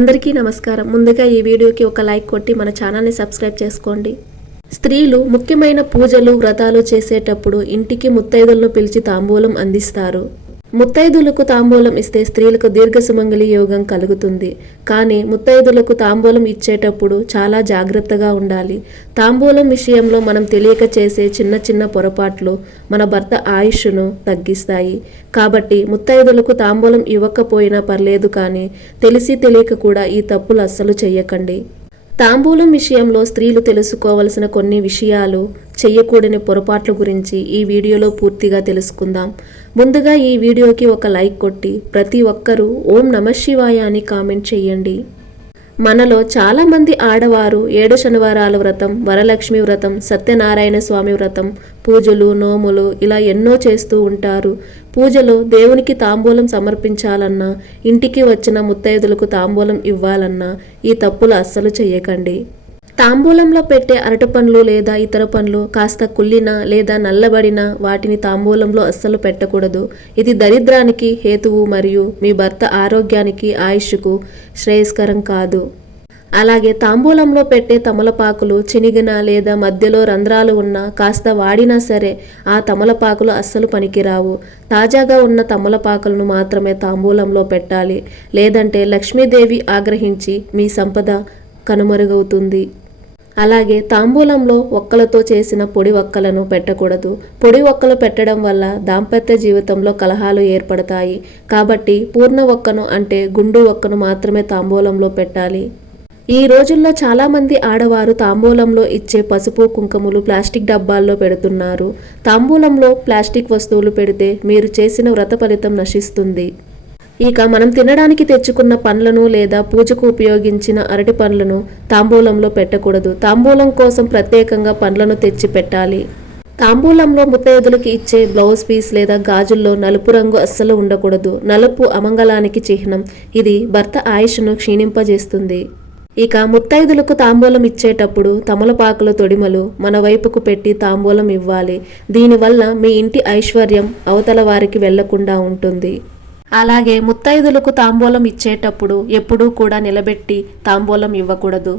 అందరికీ నమస్కారం. ముందుగా ఈ వీడియోకి ఒక లైక్ కొట్టి మన ఛానల్ని సబ్స్క్రైబ్ చేసుకోండి. స్త్రీలు ముఖ్యమైన పూజలు వ్రతాలు చేసేటప్పుడు ఇంటికి ముత్తైదులను పిలిచి తాంబూలం అందిస్తారు. ముత్తైదులకు తాంబూలం ఇస్తే స్త్రీలకు దీర్ఘ సుమంగళి యోగం కలుగుతుంది. కానీ ముత్తైదులకు తాంబూలం ఇచ్చేటప్పుడు చాలా జాగ్రత్తగా ఉండాలి. తాంబూలం విషయంలో మనం తెలియక చేసే చిన్న చిన్న పొరపాట్లు మన భర్త ఆయుష్ను తగ్గిస్తాయి. కాబట్టి ముత్తైదులకు తాంబూలం ఇవ్వకపోయినా పర్లేదు, కానీ తెలిసి తెలియక కూడా ఈ తప్పులు అస్సలు చెయ్యకండి. తాంబూలం విషయంలో స్త్రీలు తెలుసుకోవలసిన కొన్ని విషయాలు, చెయ్యకూడని పొరపాట్ల గురించి ఈ వీడియోలో పూర్తిగా తెలుసుకుందాం. ముందుగా ఈ వీడియోకి ఒక లైక్ కొట్టి ప్రతి ఒక్కరూ ఓం నమఃశివాయ అని కామెంట్ చేయండి. మనలో చాలామంది ఆడవారు 7 శనివారాల వ్రతం, వరలక్ష్మి వ్రతం, సత్యనారాయణ స్వామి వ్రతం, పూజలు, నోములు ఇలా ఎన్నో చేస్తూ ఉంటారు. పూజలో దేవునికి తాంబూలం సమర్పించాలన్నా, ఇంటికి వచ్చిన ముత్తైదులకు తాంబూలం ఇవ్వాలన్నా ఈ తప్పులు అస్సలు చేయకండి. తాంబూలంలో పెట్టే అరటిపండ్లు లేదా ఇతర పండ్లు కాస్త కుళ్ళిన లేదా నల్లబడిన వాటిని తాంబూలంలో అస్సలు పెట్టకూడదు. ఇది దరిద్రానికి హేతువు మరియు మీ భర్త ఆరోగ్యానికి, ఆయుష్కు శ్రేయస్కరం కాదు. అలాగే తాంబూలంలో పెట్టే తమలపాకులు చినిగిన లేదా మధ్యలో రంధ్రాలు ఉన్నా, కాస్త వాడినా సరే ఆ తమలపాకులు అస్సలు పనికిరావు. తాజాగా ఉన్న తమలపాకులను మాత్రమే తాంబూలంలో పెట్టాలి. లేదంటే లక్ష్మీదేవి ఆగ్రహించి మీ సంపద కనుమరుగవుతుంది. అలాగే తాంబూలంలో ఒక్కలతో చేసిన పొడి ఒక్కలను పెట్టకూడదు. పొడి ఒక్కలు పెట్టడం వల్ల దాంపత్య జీవితంలో కలహాలు ఏర్పడతాయి. కాబట్టి పూర్ణ ఒక్కను అంటే గుండు ఒక్కను మాత్రమే తాంబూలంలో పెట్టాలి. ఈ రోజుల్లో చాలామంది ఆడవారు తాంబూలంలో ఇచ్చే పసుపు, కుంకుమలు ప్లాస్టిక్ డబ్బాల్లో పెడుతున్నారు. తాంబూలంలో ప్లాస్టిక్ వస్తువులు పెడితే మీరు చేసిన వ్రత ఫలితం నశిస్తుంది. ఇక మనం తినడానికి తెచ్చుకున్న పండ్లను లేదా పూజకు ఉపయోగించిన అరటి పండ్లను తాంబూలంలో పెట్టకూడదు. తాంబూలం కోసం ప్రత్యేకంగా పండ్లను తెచ్చి పెట్టాలి. తాంబూలంలో ముత్తైదులకి ఇచ్చే బ్లౌజ్ పీస్ లేదా గాజుల్లో నలుపు రంగు అస్సలు ఉండకూడదు. నలుపు అమంగళానికి చిహ్నం. ఇది భర్త ఆయుష్ను క్షీణింపజేస్తుంది. ఇక ముత్తైదులకు తాంబూలం ఇచ్చేటప్పుడు తమలపాకుల తొడిమలు మన వైపుకు పెట్టి తాంబూలం ఇవ్వాలి. దీనివల్ల మీ ఇంటి ఐశ్వర్యం అవతల వారికి వెళ్లకుండా ఉంటుంది. అలాగే ముత్తైదులకు తాంబూలం ఇచ్చేటప్పుడు ఎప్పుడూ కూడా నిలబెట్టి తాంబూలం ఇవ్వకూడదు.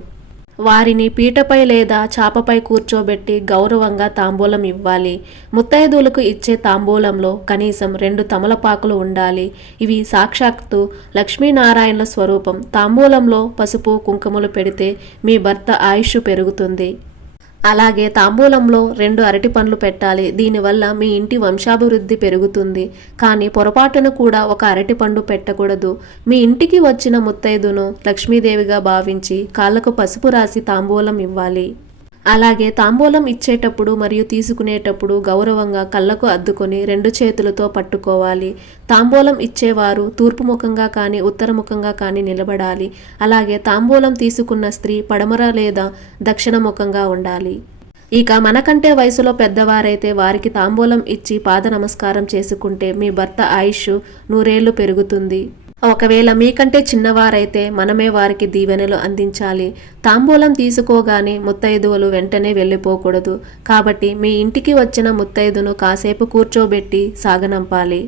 వారిని పీటపై లేదా చాపపై కూర్చోబెట్టి గౌరవంగా తాంబూలం ఇవ్వాలి. ముత్తైదులకు ఇచ్చే తాంబూలంలో కనీసం 2 తమలపాకులు ఉండాలి. ఇవి సాక్షాత్తు లక్ష్మీనారాయణల స్వరూపం. తాంబూలంలో పసుపు, కుంకుమలు పెడితే మీ భర్త ఆయుష్ పెరుగుతుంది. అలాగే తాంబూలంలో 2 అరటి పండ్లు పెట్టాలి. దీనివల్ల మీ ఇంటి వంశాభివృద్ధి పెరుగుతుంది. కానీ పొరపాటున కూడా ఒక అరటి పండు పెట్టకూడదు. మీ ఇంటికి వచ్చిన ముత్తైదును లక్ష్మీదేవిగా భావించి కాళ్ళకు పసుపు రాసి తాంబూలం ఇవ్వాలి. అలాగే తాంబూలం ఇచ్చేటప్పుడు మరియు తీసుకునేటప్పుడు గౌరవంగా కళ్ళకు అద్దుకొని 2 చేతులతో పట్టుకోవాలి. తాంబూలం ఇచ్చేవారు తూర్పు ముఖంగా కానీ ఉత్తర ముఖంగా కానీ నిలబడాలి. అలాగే తాంబూలం తీసుకున్న స్త్రీ పడమర లేదా దక్షిణ ముఖంగా ఉండాలి. ఇక మనకంటే వయసులో పెద్దవారైతే వారికి తాంబూలం ఇచ్చి పాద నమస్కారం చేసుకుంటే మీ భర్త ఆయుష్ 100 ఏళ్లు పెరుగుతుంది. ఒకవేళ మీకంటే చిన్నవారైతే మనమే వారికి దీవెనలు అందించాలి. తాంబూలం తీసుకోగానే ముత్తైదువులు వెంటనే వెళ్ళిపోకూడదు. కాబట్టి మీ ఇంటికి వచ్చిన ముత్తైదును కాసేపు కూర్చోబెట్టి సాగనంపాలి.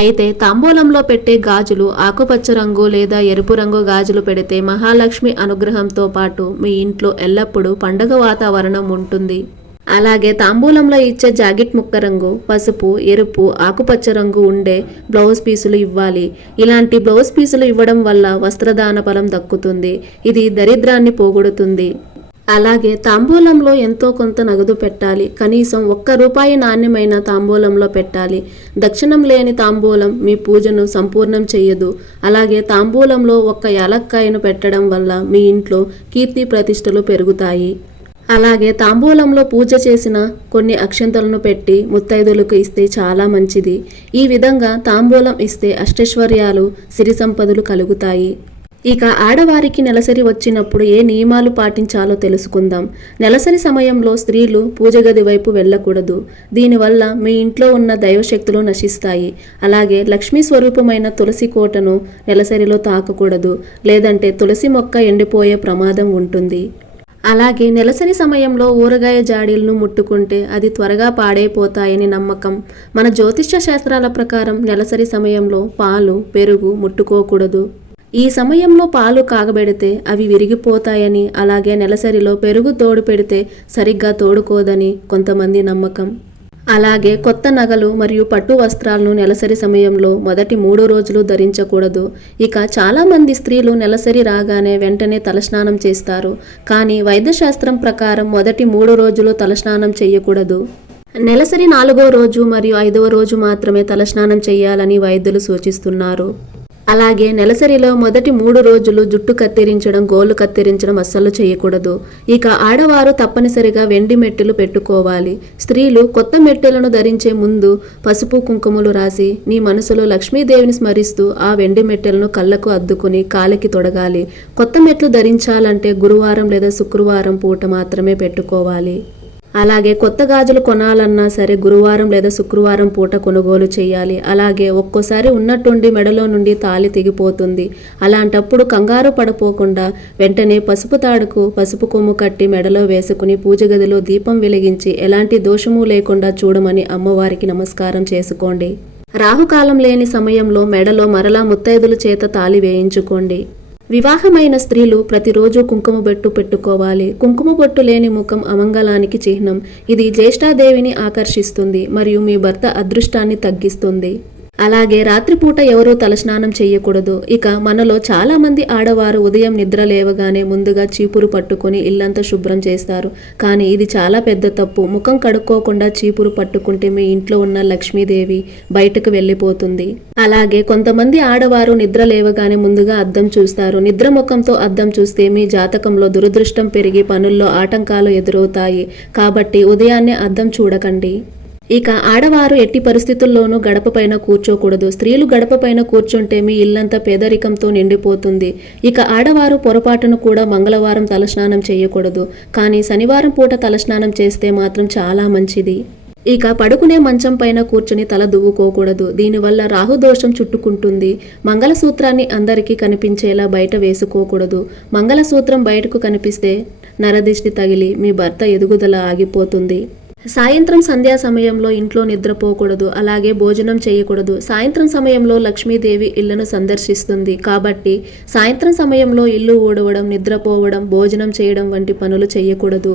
అయితే తాంబూలంలో పెట్టే గాజులు ఆకుపచ్చ రంగు లేదా ఎరుపు రంగు గాజులు పెడితే మహాలక్ష్మి అనుగ్రహంతో పాటు మీ ఇంట్లో ఎల్లప్పుడూ పండగ వాతావరణం ఉంటుంది. అలాగే తాంబూలంలో ఇచ్చే జాకెట్ ముక్క రంగు పసుపు, ఎరుపు, ఆకుపచ్చ రంగు ఉండే బ్లౌజ్ పీసులు ఇవ్వాలి. ఇలాంటి బ్లౌజ్ పీసులు ఇవ్వడం వల్ల వస్త్రదాన ఫలం దక్కుతుంది. ఇది దరిద్రాన్ని పోగొడుతుంది. అలాగే తాంబూలంలో ఎంతో కొంత నగదు పెట్టాలి. కనీసం ₹1 నాణ్యమైన తాంబూలంలో పెట్టాలి. దక్షిణం లేని తాంబూలం మీ పూజను సంపూర్ణం చెయ్యదు. అలాగే తాంబూలంలో 1 యాలక్కాయను పెట్టడం వల్ల మీ ఇంట్లో కీర్తి ప్రతిష్టలు పెరుగుతాయి. అలాగే తాంబూలంలో పూజ చేసిన కొన్ని అక్షంతలను పెట్టి ముత్తైదులకు ఇస్తే చాలా మంచిది. ఈ విధంగా తాంబూలం ఇస్తే అష్టైశ్వర్యాలు, సిరి సంపదలు కలుగుతాయి. ఇక ఆడవారికి నెలసరి వచ్చినప్పుడు ఏ నియమాలు పాటించాలో తెలుసుకుందాం. నెలసరి సమయంలో స్త్రీలు పూజ గది వైపు వెళ్ళకూడదు. దీనివల్ల మీ ఇంట్లో ఉన్న దైవశక్తులు నశిస్తాయి. అలాగే లక్ష్మీ స్వరూపమైన తులసి కోటను నెలసరిలో తాకకూడదు. లేదంటే తులసి మొక్క ఎండిపోయే ప్రమాదం ఉంటుంది. అలాగే నెలసరి సమయంలో ఊరగాయ జాడీలను ముట్టుకుంటే అది త్వరగా పాడైపోతాయని నమ్మకం. మన జ్యోతిష్య శాస్త్రాల ప్రకారం నెలసరి సమయంలో పాలు, పెరుగు ముట్టుకోకూడదు. ఈ సమయంలో పాలు కాగబెడితే అవి విరిగిపోతాయని, అలాగే నెలసరిలో పెరుగు తోడు పెడితే సరిగ్గా తోడుకోదని కొంతమంది నమ్మకం. అలాగే కొత్త నగలు మరియు పట్టు వస్త్రాలను నెలసరి సమయంలో మొదటి 3 రోజులు ధరించకూడదు. ఇక చాలామంది స్త్రీలు నెలసరి రాగానే వెంటనే తలస్నానం చేస్తారు. కానీ వైద్యశాస్త్రం ప్రకారం మొదటి 3 రోజులు తలస్నానం చేయకూడదు. నెలసరి 4వ రోజు మరియు 5వ రోజు మాత్రమే తలస్నానం చేయాలని వైద్యులు సూచిస్తున్నారు. అలాగే నెలసరిలో మొదటి 3 రోజులు జుట్టు కత్తిరించడం, గోళ్లు కత్తిరించడం అస్సలు చేయకూడదు. ఇక ఆడవారు తప్పనిసరిగా వెండి మెట్టెలు పెట్టుకోవాలి. స్త్రీలు కొత్త మెట్టెలను ధరించే ముందు పసుపు కుంకుమలు రాసి నీ మనసులో లక్ష్మీదేవిని స్మరిస్తూ ఆ వెండి మెట్టెలను కళ్ళకు అద్దుకుని కాలికి తొడగాలి. కొత్త మెట్లు ధరించాలంటే గురువారం లేదా శుక్రవారం పూట మాత్రమే పెట్టుకోవాలి. అలాగే కొత్త గాజులు కొనాలన్నా సరే గురువారం లేదా శుక్రవారం పూట కొనుగోలు చేయాలి. అలాగే ఒక్కోసారి ఉన్నట్టుండి మెడలో నుండి తాళి తెగిపోతుంది. అలాంటప్పుడు కంగారు పడిపోకుండా వెంటనే పసుపు తాడుకు పసుపు కొమ్ము కట్టి మెడలో వేసుకుని పూజ గదిలో దీపం వెలిగించి ఎలాంటి దోషము లేకుండా చూడమని అమ్మవారికి నమస్కారం చేసుకోండి. రాహుకాలం లేని సమయంలో మెడలో మరలా ముత్తైదుల చేత తాళి వేయించుకోండి. వివాహమైన స్త్రీలు ప్రతిరోజు కుంకుమ బొట్టు పెట్టుకోవాలి. కుంకుమ బొట్టు లేని ముఖం అమంగళానికి చిహ్నం. ఇది జ్యేష్ఠాదేవిని ఆకర్షిస్తుంది మరియు మీ భర్త అదృష్టాన్ని తగ్గిస్తుంది. అలాగే రాత్రిపూట ఎవరూ తలస్నానం చేయకూడదు. ఇక మనలో చాలా మంది ఆడవారు ఉదయం నిద్ర లేవగానే ముందుగా చీపురు పట్టుకుని ఇల్లంతా శుభ్రం చేస్తారు. కానీ ఇది చాలా పెద్ద తప్పు. ముఖం కడుక్కోకుండా చీపురు పట్టుకుంటే మీ ఇంట్లో ఉన్న లక్ష్మీదేవి బయటకు వెళ్ళిపోతుంది. అలాగే కొంతమంది ఆడవారు నిద్ర లేవగానే ముందుగా అద్దం చూస్తారు. నిద్ర ముఖంతో అద్దం చూస్తే మీ జాతకంలో దురదృష్టం పెరిగి పనుల్లో ఆటంకాలు ఎదురవుతాయి. కాబట్టి ఉదయాన్నే అద్దం చూడకండి. ఇక ఆడవారు ఎట్టి పరిస్థితుల్లోనూ గడప పైన కూర్చోకూడదు. స్త్రీలు గడప పైన కూర్చుంటే మీ ఇల్లంతా పేదరికంతో నిండిపోతుంది. ఇక ఆడవారు పొరపాటును కూడా మంగళవారం తలస్నానం చేయకూడదు. కానీ శనివారం పూట తలస్నానం చేస్తే మాత్రం చాలా మంచిది. ఇక పడుకునే మంచం పైన కూర్చుని తల దువ్వుకోకూడదు. దీనివల్ల రాహుదోషం చుట్టుకుంటుంది. మంగళసూత్రాన్ని అందరికీ కనిపించేలా బయట వేసుకోకూడదు. మంగళసూత్రం బయటకు కనిపిస్తే నరదిష్టి తగిలి మీ భర్త ఎదుగుదల ఆగిపోతుంది. సాయంత్రం సంధ్యా సమయంలో ఇంట్లో నిద్రపోకూడదు. అలాగే భోజనం చేయకూడదు. సాయంత్రం సమయంలో లక్ష్మీదేవి ఇళ్లను సందర్శిస్తుంది. కాబట్టి సాయంత్రం సమయంలో ఇల్లు ఊడవడం, నిద్రపోవడం, భోజనం చేయడం వంటి పనులు చేయకూడదు.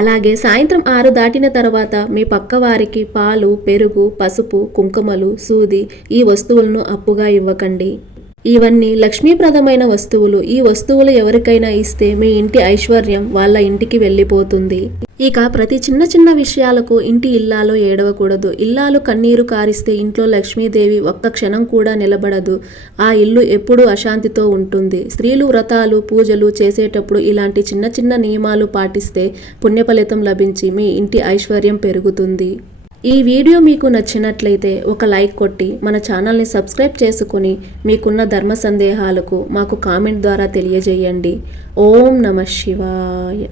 అలాగే సాయంత్రం 6 దాటిన తర్వాత మీ పక్క వారికి పాలు, పెరుగు, పసుపు, కుంకుమలు, సూది ఈ వస్తువులను అప్పుగా ఇవ్వకండి. ఇవన్నీ లక్ష్మీప్రదమైన వస్తువులు. ఈ వస్తువులు ఎవరికైనా ఇస్తే మీ ఇంటి ఐశ్వర్యం వాళ్ళ ఇంటికి వెళ్ళిపోతుంది. ఇక ప్రతి చిన్న చిన్న విషయాలకు ఇంటి ఇల్లాలు ఏడవకూడదు. ఇల్లాలు కన్నీరు కారిస్తే ఇంట్లో లక్ష్మీదేవి ఒక్క క్షణం కూడా నిలబడదు. ఆ ఇల్లు ఎప్పుడూ అశాంతితో ఉంటుంది. స్త్రీలు వ్రతాలు, పూజలు చేసేటప్పుడు ఇలాంటి చిన్న చిన్న నియమాలు పాటిస్తే పుణ్యఫలితం లభించి మీ ఇంటి ఐశ్వర్యం పెరుగుతుంది. ఈ వీడియో మీకు నచ్చినట్లయితే ఒక లైక్ కొట్టి మన ఛానల్ని సబ్స్క్రైబ్ చేసుకుని మీకున్న ధర్మ సందేహాలకు మాకు కామెంట్ ద్వారా తెలియజేయండి. ఓం నమః శివాయ.